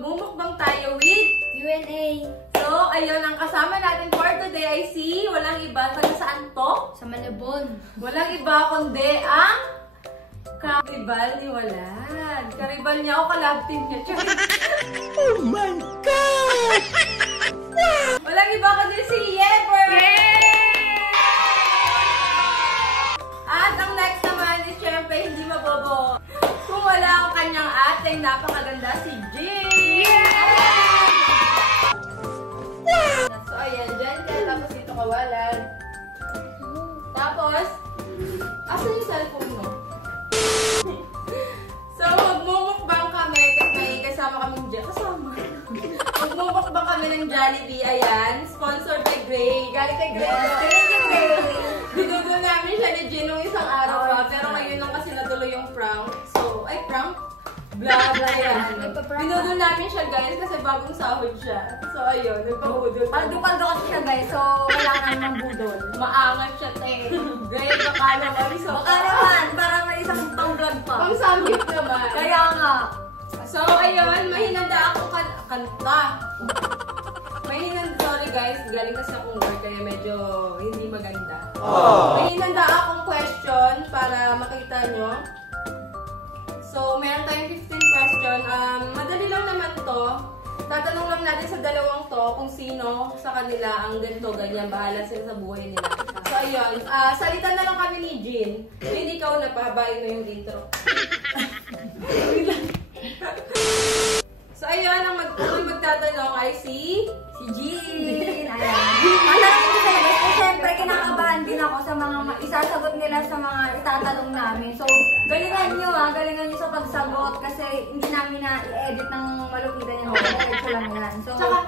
magmumukbang tayo with Q&A. So, ayun, ang kasama natin for today ay si, walang iba, taga saan to? Sa Malabon. Walang iba kundi ang karibal ni Walad. Karibal niya o kalab team niya. Oh my God! Walang iba kundi si Yever! At ang next naman is syempre hindi mabobo. Kung wala ang kanyang ating napakaganda si Jean! So ayan, dyan. Tapos dito ka Walad. Tapos, asan yung cellphone mo? So, magmumukbang kami kasi kasama kami dyan. Kasama. Magmumukbang kami ng Jollibee. Ayan. Sponsored by Gray. Galing kay Gray. Dinudo namin siya ni Jean nung isang araw pa. Pero ngayon lang kasi natuloy yung prank. So, ay prank? Blah, blah, yan. Dinudo namin siya guys kasi bagong sahod siya. So, ayun. Nagpahudol. Kaldo-kaldo kasi siya guys, so kailangan ng budol. Maangat siya, te. Gray, baka naman. So, Baka naman, para may isang pang-vlog pa. pang samgip naman. Kaya nga. So, ayun, mahinanda ako kanta. Sorry guys, galing kasi akong work kaya medyo hindi maganda. Mahinanda akong question para makita nyo. So, meron tayong 15 question. Madali lang naman to. Tatanong lang natin sa dalawang to kung sino sa kanila ang ganito, ganyan. Bahala sila sa buhay nila. So, ayun. Salita na lang kami ni Jean. Jean, ikaw na, pahabain mo yung intro. So, ayun, ang magtatanong ay si Jean. Ayan. Matanong ko sa'yo guys, kasi syempre kinakabahan din ako sa mga isasagot nila sa mga itatanong namin. So, galingan nyo sa pagsagot kasi hindi namin na i-edit ng malupitan yung diretso lang yan. So, Tsaka,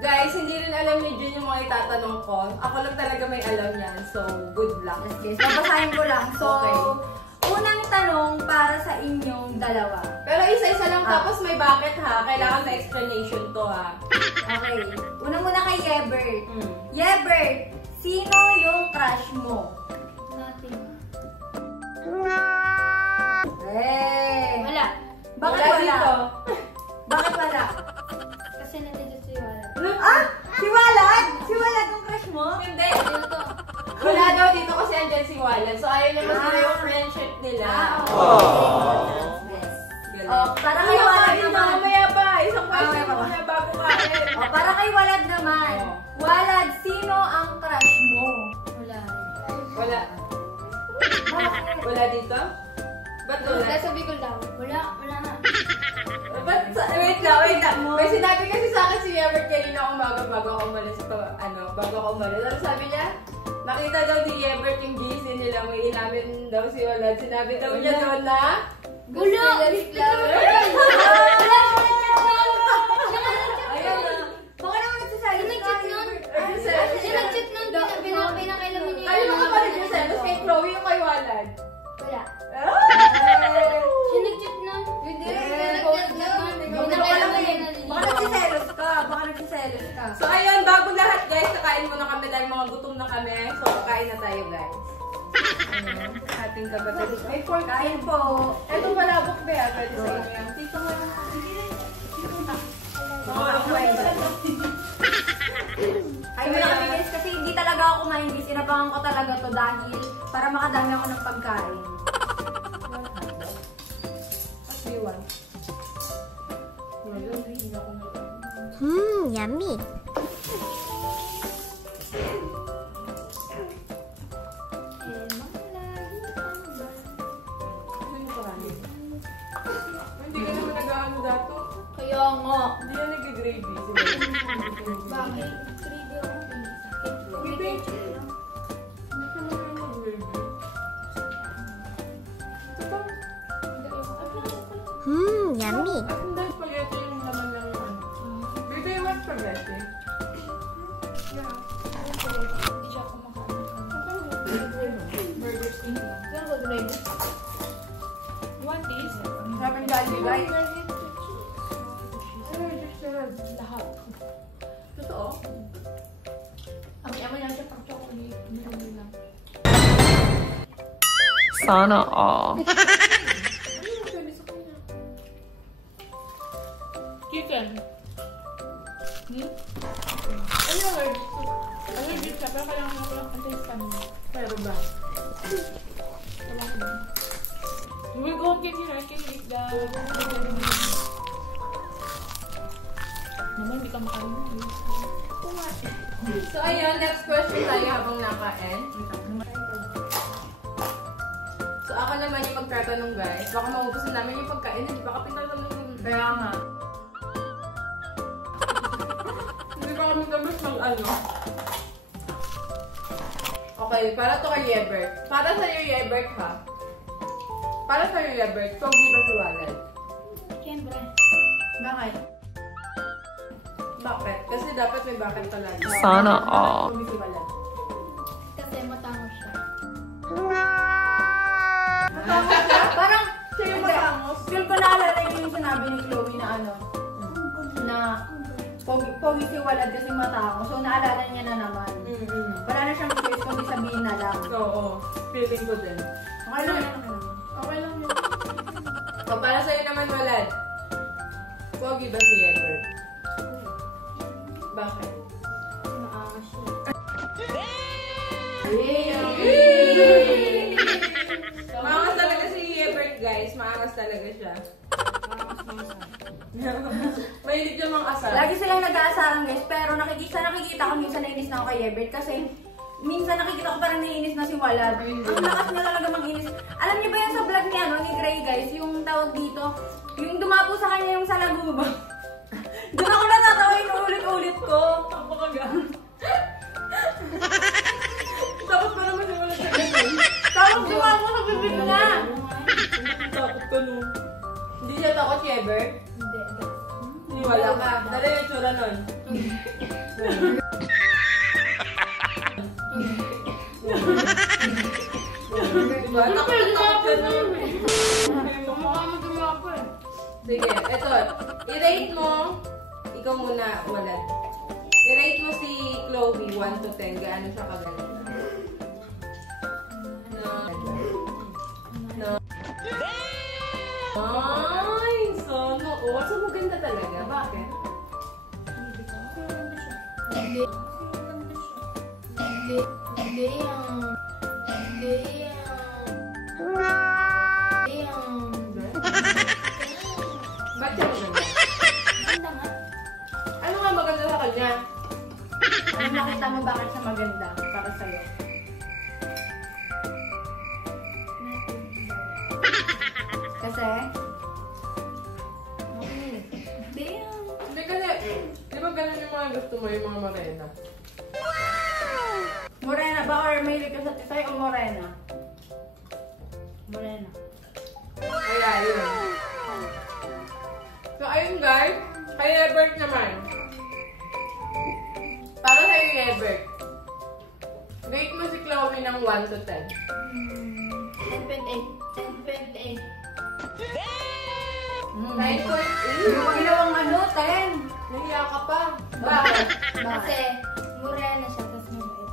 guys, hindi rin alam ni Jean yung mga itatanong ko. Ako lang talaga may alam yan. So, good luck. yes, babasahin ko lang. So, Okay. unang tanong para sa inyong dalawa. Pero isa-isa lang tapos may bakit ha. Kailangan may explanation to ha. Okay. Unang-una kay Yebert. Mm. Yebert, sino yung crush mo? Nothing. Wala. Bakit Wala wala? dito. Bakit wala? Kasi nandito si Wala. Ah! Si Walad? Si Walad yung crush mo? Hindi. Dito. Wala daw dito kasi andyan si Walad. So, ayaw naman sila yung friendship nila. Galing. Para kay Walad naman. Mamaya pa. Isang question Mamaya pa ba? muna bago kain. Para kay Walad naman. Walad, sino ang crush mo? Wala. Wala. Wala dito? Ba't wala? Nasa Bicol daw. Wala. Wala nga. Wait lang. May sinabi kasi sa akin si Yebert kanina umaga bago ako umalis. Ano sabi niya? Nakita daw ni Yebert yung GC nila. May inamin daw si Walad. Sinabi daw niya doon na Gulo! Ayaw na. Baka naman nagsasalit ka. Siya nag-chat nun. Pinakailamin niya. Ano yung kapatid niya sa kay Chloe yung kay Walad? Wala. Ah! Siya nag-chat nun. Hindi. Baka nagsiselos ka. So ayun, bago lahat guys, kakain muna kami dahil mga gutom na kami. So kakain na tayo guys. Ating kapatid. May pork. Kain po. Ito malabok ba yan? Pwede sa inyo yan. Tito mo lang. Ay, wala kami guys kasi hindi talaga ako kumain. Sinabangan ko talaga to dahil para makadami ako ng pagkain. Yummy. Hindi ka naman nag-ano dato. Kaya nga. Hindi yan nag-gravy. Bakit? 3D ako. Hindi ka naman nag-gravy. Yummy. At hindi spaghetti yung laman ng ano. Baby, you want spaghetti? Hindi siya kumakain. Burger King. Saan ko gravy? One is? Sarap ng Jollibee. Lahat. Totoo? Ami-ama yan siya pang chocolate. Hindi lang. Sana all. Chicken. siya, pero kailangan ko lang antay sa kanya. Pero ba? Kailangan ko. We'll go get you, I can eat the... Naman, hindi ka makalimutan. So, ayun, next question tayo habang naka-end. So, ako naman yung magtatanong, guys. Baka maubusan namin yung pagkain. Hindi ba ka pinatanong? Kaya nga. Hindi ba kami tapos mag-ano? Okay, para to kay Yebert. Para sa'yo, Yebert, ha? Para sa'yo, Yebert, pogi ba si Walad? Siyempre. Bakit? Bakit? Kasi dapat may bakit talaga. Sana all. Pogi si Walad. Kasi matangos siya. Matangos siya? Parang, Siya yung matangos. feel ko naalala yung sinabi ni Chloe na ano, na pogi si Walad kasi matangos. So, naalala niya na naman. Wala na siyang choice kundi sabihin na lang. Oo, feeling ko din. Okay lang yan. Okay lang yun. So, para sa'yo naman, Walad. Pogi ba si Yebert? Bakit? Maangas siya. Maangas talaga si Yebert, guys. Maangas talaga siya. Mahilig yung mga asal. Lagi silang nag-aasaran guys, pero nakikita ko minsan nainis na ako kay Yebert kasi minsan nakikita ko parang naiinis na si Walad. Ang lakas niya talaga manginis. Alam niyo ba yan sa vlog ni ni Gray guys, yung tawag dito, yung dumapo sa kanya yung sa laguba. Doon ako natatawa yung ulit-ulit ko. Tapos pa naman si Walad sa ganun. Tapos dumapo sa bibig niya. Takot ko no. Hindi siya takot, Yebert? Hindi. Wala ka. Dali yung tsura nun. Diba? Takot siya nun. Mukha mo dumapo eh. Sige, eto. I-rate mo. Ikaw muna, Walad. I-rate mo si Chloe 1 to 10. Gaano siya kaganda? No. Ay, so, oo. So, maganda talaga. Bakit? Hindi. Hindi yan. Hindi yan. Hindi yan. Ba't siya maganda? Ganda nga. Ano nga maganda sa kanya? Ano nakita mo bakit siya maganda para sa'yo? Kasi? Hindi yan. Hindi kasi, di ba ganun yung mga gusto mo, yung mga marena? Morena ba or mahilig ka sa tisay o morena? Morena. Kaya yun. So, ayun guys, kay Ebert naman. Para sa'yo, Ebert. Rate mo si Chloe ng 1 to 10. 10.8. 10.8. 9.8. Yung ginawang ano, 10. Nahiya ka pa. Bakit? Kasi morena siya, tapos mabait.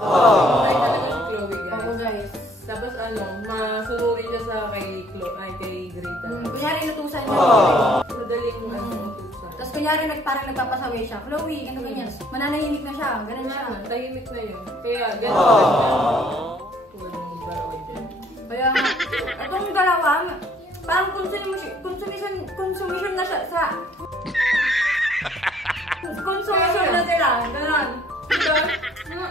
Ay, talaga si Chloe, Oo guys. guys. Tapos ano, masunurin niya sa kay Chloe, ay kay Greta. Kunyari inutusan niya. Madaling utusan. Tapos kunyari parang nagpapasaway siya. Chloe, ano ganyan. Mananahimik na siya. Ganun siya. Tahimik na yun. Kaya, ganun ka siya. Huwag mong barawin dyan. Kaya nga, itong dalawa, parang consumption na siya sa... Consumption na sila. Ganun. Diba?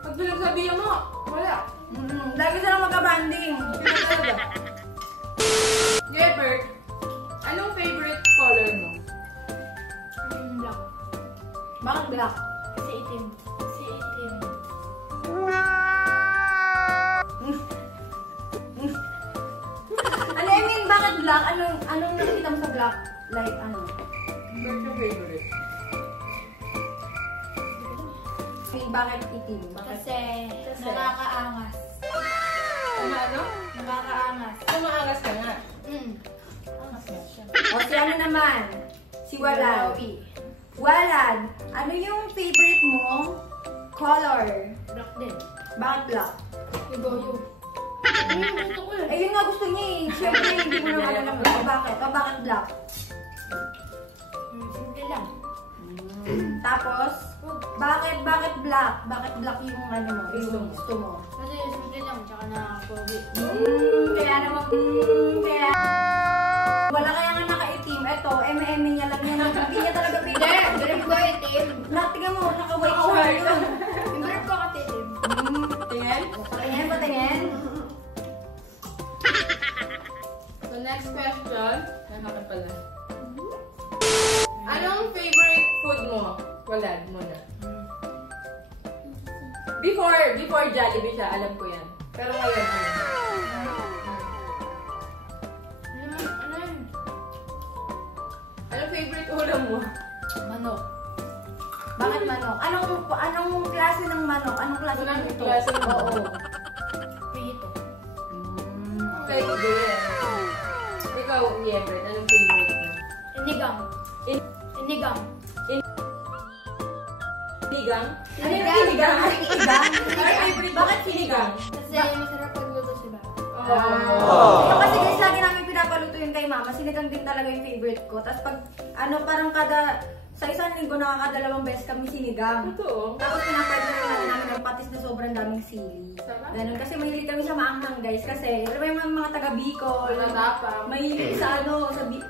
Pag pinagsabihan mo, wala. Lagi silang magka-banding. Kaya talaga. Yebert, anong favorite color mo? Black. Bakit black? Kasi itim. Kasi itim. Ano, I mean, bakit black? Anong nakikita mo sa black? Like, ano? What's your favorite? Bakit itim? Bakit? Kasi nakakaangas. Ano? Nakakaangas. Kumaangas ka nga. Angas nga siya. O, si ano naman? Si Walad. Walad, ano yung favorite mo color? Black din. Bakit black? Igoyo. Gusto ko yun. Eh, yun nga gusto niya eh. Siyempre, hindi mo naman alam black. O, bakit? O, bakit black? Simple lang. Tapos, Bakit black? Bakit black yung ano mo? Yung gusto mo? Kasi simple lang, tsaka na pogi. Kaya naman, kaya... Wala kaya nga nakaitim. Ito, eme niya lang yan. Hindi niya talaga pwede. Grip ko itim. Tingnan mo, naka-white shirt yun. Yung grip ko katitim. Tingin? Patingin, patingin. So next question. Nakaka pala. Anong favorite food mo? Walad muna. Before Jollibee siya, alam ko yan. Pero ngayon, Ano yun? anong favorite ulam mo? Manok. Bakit manok? Anong klase ng manok? Anong klase ng Anong ito? klase ng manok? Oo. Prito. Okay, good. Ikaw, Yebret, anong favorite mo? Inigang. Inigang. Sinigang? Sinigang? Bakit sinigang? Kasi masarap pagluto si Baba. Yung kasi guys, lagi namin pinapaluto yun kay mama. Sinigang din talaga yung favorite ko. Tapos pag, parang sa isang linggo nakakadalawang beses kami sinigang. Totoo. Tapos pinapartner namin ng patis na sobrang daming sili. Sarap. Ganun. Kasi mahilig kami sa maanghang guys. Kasi alam mo yung mga taga Bicol. Matapang. Mahilig sa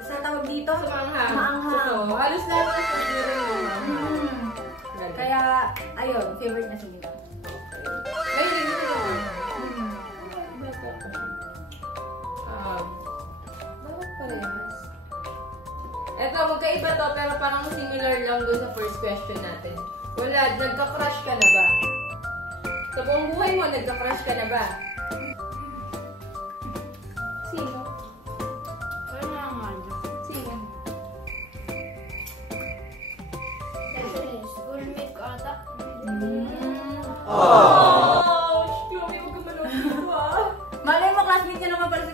sa tawag dito? Sa maanghang. Maanghang. Totoo. Halos lahat ng food nyo rin yung maanghang. Kaya, ayun, favorite na sinigang. May rin yun. Dapat parehas. Eto, magkaiba to, pero parang similar lang doon sa first question natin. Wala, nagka-crush ka na ba? Sa buong buhay mo, nagka-crush ka na ba? Sino? Ano na nga dyan? Sino? Kasi schoolmate ko ata. Oh! Chloe, huwag ka manood dito ah. Malay mo, classmate niya naman pala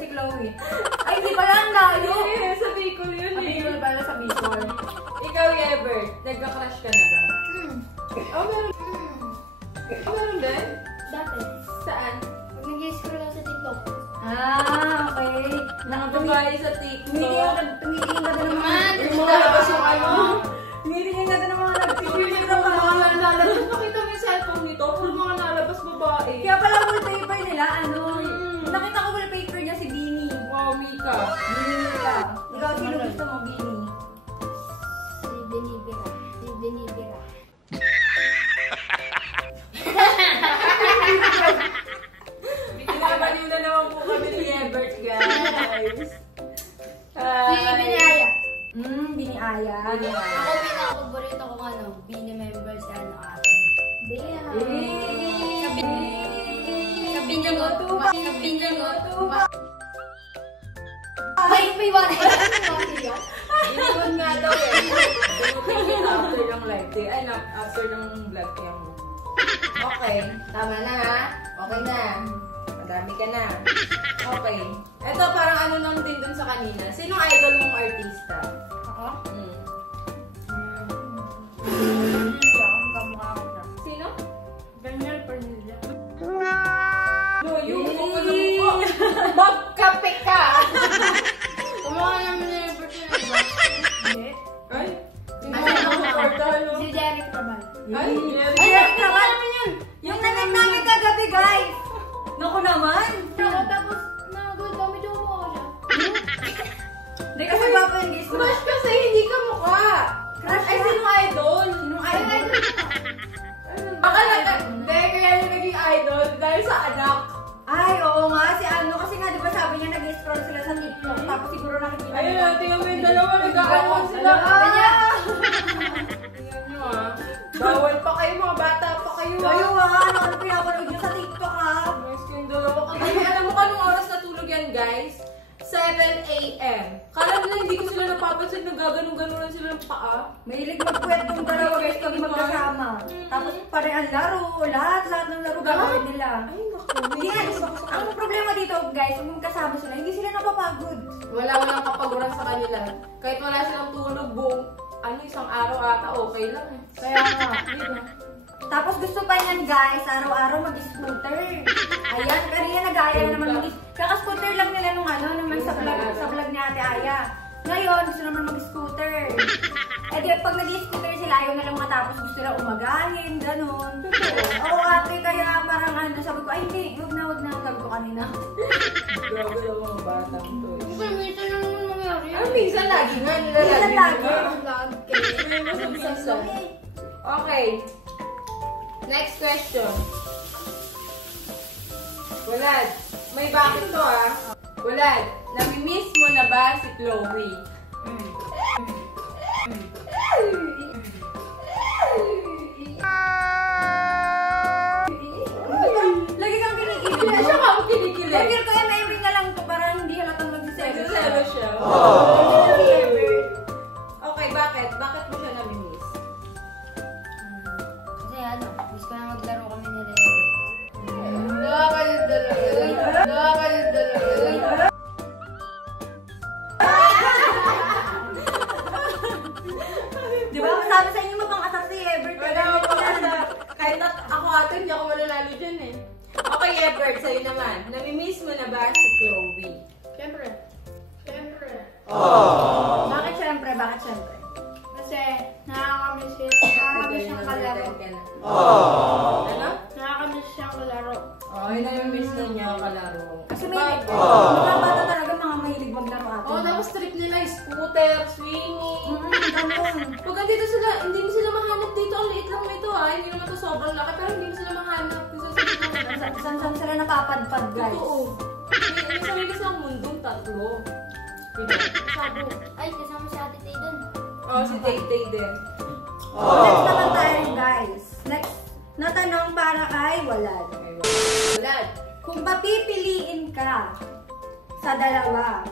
si Chloe. Ay, hindi pala ang layo. Eh, sa Bicol yun Sa eh. Bicol pala sa Bicol. Ikaw, Yebert, nagka-crush ka na ba? Oh, meron. Oh, meron din? Dati. Saan? Pag nag-scroll lang sa TikTok. Okay. Nakababae sa TikTok. Tumitingin ka doon ng mga... Lumalabas yung ano. Tumitingin ka doon ng mga Seriously ka pa mga nalabas. Nakita mo yung cellphone nito? Puro mga nalabas babae. Kaya pala wallpaper nila, nakita ko wallpaper niya si Beanie. Wow, Mika. Beanie ka. Ikaw, sino gusto mo, Beanie? Si Benibira. Si Benibira. Pinabaliw na naman po kami ni Yebert, guys. Si Binaya. Beanie Aya. Ako pinaka-paborito ko Bini member si ate. Sa Binangoto. Sa Binangoto. May one. Inikot nga daw eh. Inikot after ng live day. Ay, after ng vlog kaya mo. Okay. Tama na ha? Okay na. Madami ka na. Okay. Ito parang ano lang din dun sa kanina. Sino idol mong artista? Ako? Ang kamukha ko siya. Sino? Daniel Pernilla. Loyo. Magkape ka! Kumukha naman na yung birthday na iba. Hindi. Ay? Hindi mo nakakordalo. Si Derek Trabal. Ay, Ay, naman yun! Yung namit namin kagabi, guys! Naku naman! Ako tapos nag-good kami doon mo ako siya. Hindi kasi papa yung guys mo. Crush kasi hindi ka mukha. Crush Ay, ka? sinong idol? Sinong idol? Akala ka, hindi, kaya yung naging idol dahil sa anak. Ay, oo nga. Kasi nga, di ba sabi niya, nag-scroll sila sa TikTok. Tapos siguro nakikita Ayun, nila. tingnan mo yung dalawa, nag-aawan sila. Tingnan nyo ah. Bawal pa kayo, mga bata pa kayo ah. Kayo ano pinapanood niyo sa TikTok Nice yung dalawa. Kasi alam mo kanong oras natulog yan, guys? 7 a.m. Kala nila hindi ko sila napapansin, nagaganon-ganonan sila ng paa. Mahilig magpuwet yung dalawa guys pag magkasama. Tapos parang ang laro, lahat ng laro gagawin nila. Ay, naku. Hindi ang problema dito guys, kung magkasama sila, hindi sila napapagod. Walang kapaguran sa kanila. Kahit wala silang tulog buong, isang araw ata, okay lang. Kaya nga, di ba? Tapos gusto pa niyan guys, araw-araw mag-scooter. Ayan, kanina nag-aya na naman kaka-scooter lang nila nung naman sa vlog ni Ate Aya. Ngayon, gusto naman mag-scooter. Eh di, pag nag-scooter sila, ayaw na lang matapos, gusto nila umagahin, gano'n. Oo ate, kaya parang ano, sabi ko, ay hindi, wag na, sabi ko kanina. Grabe lang mga batang to. Kasi minsan na naman mangyari. Ano, minsan lagi nga, Minsan lagi. Minsan. Okay. Next question. Walad, may bakit to ah. Walad, nami-miss mo na ba si Chloe? Lagi kang kinikilig. Kaya siya ka ako kinikilig. Feel ko MMB na lang to para hindi halatang magsiselo siya. Nagsiselo siya. Oh. Okay, bakit? Bakit mo siya nami-miss? Kasi ano, miss ko na maglaro kami nila. Nakakalit talaga. Nakakalit talaga. Di ba? Sabi sa inyo mapang-asak si Ebert. Kahit ako ate, hindi ako mananalo dyan eh. Okay, Ebert, sa'yo naman. Nami-miss mo na ba si Chloe? Siyempre. Siyempre. Bakit syempre? Bakit syempre? Kasi nakakamiss siyang kalaro. Ano? Nakakamiss siyang kalaro. Okay, nami-miss na niya kalaro. Kasi may mga bata talaga mga mahilig maglaro ate. Oh, tapos trip nila, scooter, swimming. Ganun. Pag andito sila, hindi mo sila mahanap dito. Ang liit lang nito ah. Hindi naman to sobrang laki, pero hindi mo sila mahanap. Saan sila napapadpad guys? Totoo. Hindi sabi kasi ang mundong tatlo. Sabi, ay, kasama si Ate Tay dun. Oh, si Tay-Tay din. Next naman tayo guys. Next na tanong para kay Walad. Walad. Kung papipiliin ka sa dalawa,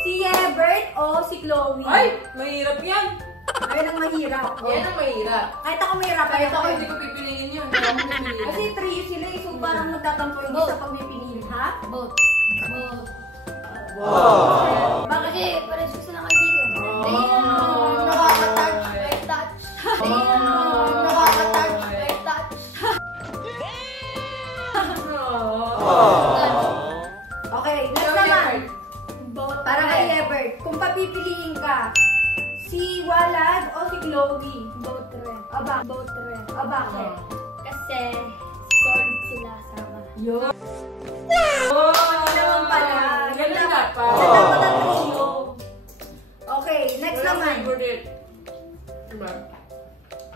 si Ebert o si Chloe? Ay! Mahirap yan! Ayun ang mahirap. Yan ang mahirap. Kahit ako mahirap. Kahit ako hindi ko pipiliin yun. Hindi ako pipiliin. Kasi trio sila eh. So parang magtatampo yung isa pag may pinili, ha? Both. Bakit? Kasi pares ko silang kaibigan. Oh. Nakaka-touch, may touch. Nakaka-touch, may touch. Okay, next naman. Para kay Ebert. Kung papipiliin ka, si Walad o si Chloe? Both rin. Both rin. Bakit? Kasi solid sila sama. Yun. Oh! Naman pala. Ganun dapat. Dapat ang trio. Okay, next Walang naman. favorite. Diba?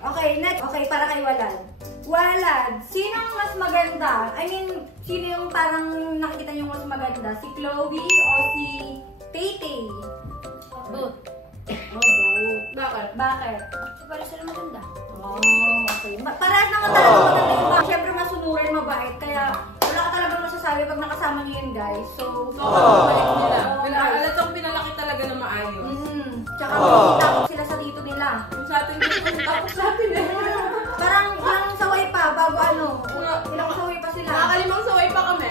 Okay, next. Okay, para kay Walad. Walad, sinong mas maganda? I mean, sino yung parang nakikita niyo mas maganda? Si Chloe o si Tay-Tay? Both. Oh, both. Bakit? Bakit? Kasi pares sila maganda. Oh, okay. Parehas naman talaga maganda yung ba? Siyempre masunurin, mabait. Kaya wala ka talagang masasabi pag nakasama niyo yun, guys. So, Balik nila. guys. Alatang pinalaki talaga na maayos. Tsaka tapos sila sa dito nila. Yung sa atin dito, tapos sa atin eh. Parang ilang saway pa, bago ano. Ilang saway pa sila. Nakakalimang saway pa kami.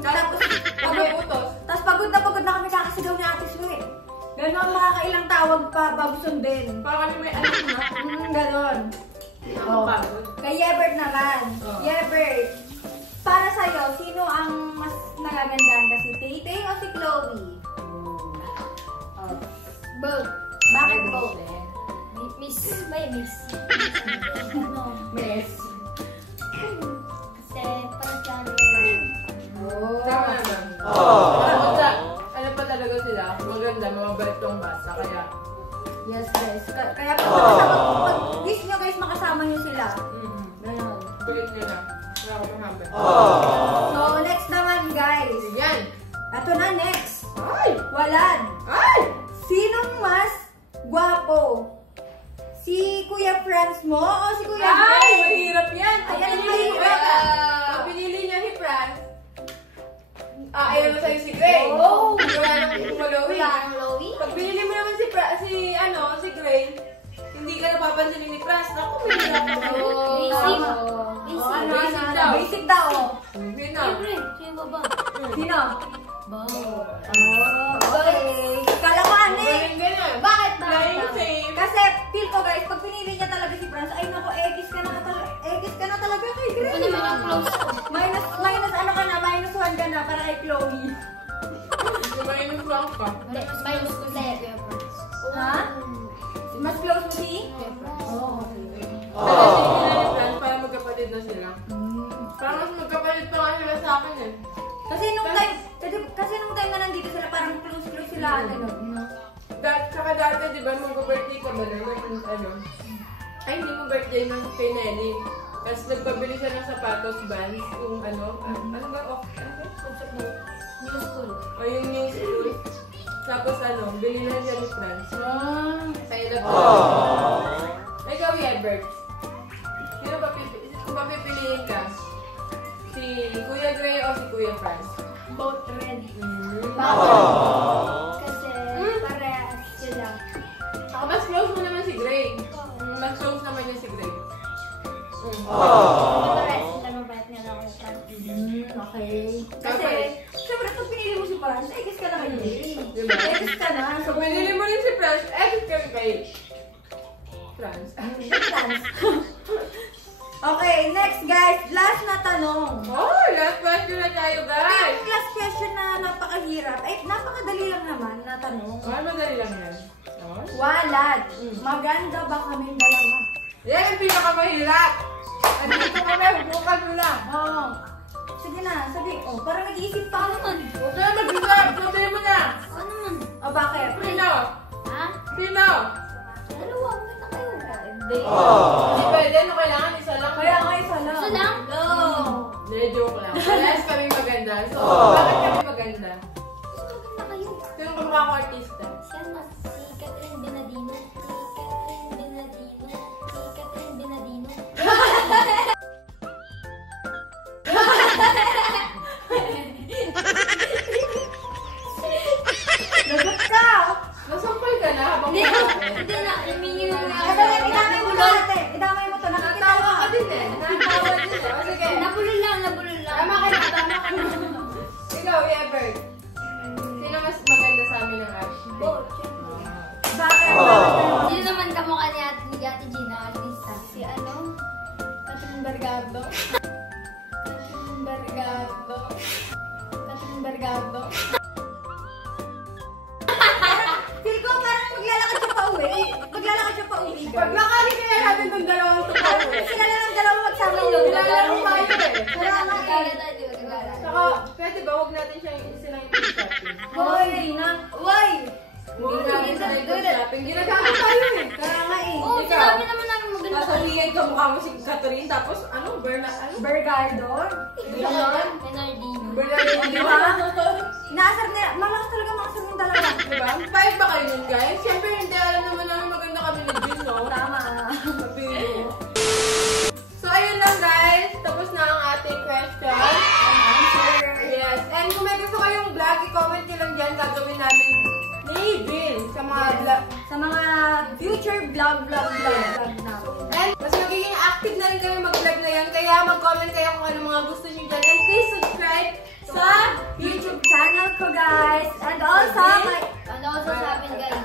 Tapos, Pag may utos. tapos pagod na kami kakasigaw ni Ate Sue. Ganon, makakailang tawag pa bago sundin. Para kami may anak na. Ganon. Ako pagod. Kay Yebert naman. Oh. Yebert, para sa'yo, sino ang mas nagagandaan ka? Si Tay-Tay o si Chloe? Oh. Both. Bakit both? Miss. May miss. Ano? Yes. Kasi pares sila. Oh. Tama naman. Ano pa talaga sila? Maganda, mga baitong basa. Kaya, Yes, guys. Kaya pag wish nyo guys, makasama nyo sila. Ganon. bait nila. Wala ko mahambe. So, next naman guys. Yan. Ito na next. Ay! Walad. Ay! Sinong mas gwapo? Si Kuya Franz mo o si Kuya Ay! Franz? Mahirap yan! Ayan, Pag mahirap. Pag pinili niya si Franz, ayaw mo sa'yo si Gray. Oh! Wala nang kumalowi. Wala ang Chloe. Pag pinili mo naman si Gray, hindi ka napapansinin ni Franz. Naku, mahirap ako. Basic. Ano, Basic daw. Basic daw. Yun na. Siyempre, sino ba ba? Sino? Both. Okay. Kala ko ano eh. Galing ganyan. Bakit? Playing safe. Kasi feel ko guys, pag pinili niya talaga si Franz, ay naku, X ka na talaga kay Gray. Ano naman yung close ko? Minus ano ka na, minus 1 ka na para kay Chloe. Gumaling yung Franz pa. Minus ko sa'yo, Kuya Franz. Ha? ba, mag-birthday ka ba naman, ano? Ay, hindi mo birthday man kay Nelly. Tapos nagpabili siya ng sapatos, Vans, yung ano ba, New school. O yung new school. Tapos ano, bili na siya ni Franz. Kaya na ikaw, Yebert. Sino ba kung papipiliin ka? Si Kuya Gray o si Kuya Franz? Both red. Bakit? Kasi parehas sila. Ako, mas close mo naman si Gray. Mas close naman niya si Gray. Parehas sila mabait niya ako sa okay. Kasi, syempre, kung pinili mo si Franz, guess ka na kay Gray. Diba? Guess ka na. So, pinili mo rin si Franz, guess ka kay Franz. Okay, next guys. Last na tanong. Oh, last question na tayo, guys. Yung last question na napakahirap. Ay, napakadali lang naman na tanong. Madali lang yan. Walad. Maganda ba kaming dalawa? Yan ang pinakamahirap. Andito kami, bukan mo lang. Oo. Sige na, sabi. Oh, parang nag-iisip pa naman. Huwag ka na mag-isip, sabihin mo na. Ano naman? O, bakit? Sino? Ha? Sino? Dalawa, maganda kayo. Hindi. Hindi pwede, no, kailangan isa lang. Kaya nga isa lang. Isa lang? No. Hindi, joke lang. Parehas kami maganda. So, bakit kami maganda? Maganda kayo. Sino kamukha ko artista? Siya mas si Catherine Benadino. Si Catherine Benadino. Si Catherine Benadino. Lagot ka. Nasampal ka na habang Hindi kumakain. Hindi na. Lumingin na nga. Ano yan, idamay mo to ate. Idamay mo to. Nakatawa ka din eh. Nakatawa din eh. O, sige. Nabulol lang, nabulol lang. Tama ka na, tama ka na. Ikaw, Ebert. Sino mas maganda sa amin ng action? Bakit? Sino naman kamukha ni Ate Gina? Lisa. Si ano? Catherine Bergado. Catherine Bergado. Catherine Bergado. Feel ko parang maglalakad siya pa uwi. Maglalakad siya pa uwi. Pag nakali kaya natin itong dalawang tukar. Sila lang ang dalawa magsama yun. Nilalaro tayo eh. Kaya nga eh. Nagala tayo, di ba? Nagala. Saka, pwede ba huwag natin silang ipag-shopping? Hoy, na. Hoy. Huwag natin sila ipag-shopping. Ginagawa tayo eh. Kaya nga eh. Oo, sinabi naman namin maganda. Sasabihin ka mukha mo si Catherine, tapos ano, Bergardo. Ganon? Bernardino. Bernardino. Diba? Inaasar nila. Malakas talaga makasar yung dalawa. Diba? Five ba kayo nun, guys? Siyempre, hindi alam naman namin maganda kami ni Jun, no? Tama. Mabiro. So, ayun lang, guys. Tapos na ang ating question. Yes. And kung may gusto kayong vlog, i-comment nyo lang dyan. Gagawin namin ni Jun sa mga vlog. Sa mga future vlog namin. And mas magiging active na rin kami mag-vlog na yan. Kaya mag-comment kayo kung ano mga gusto nyo dyan. And please subscribe sa YouTube channel ko guys. And also, Ano ko sa amin guys?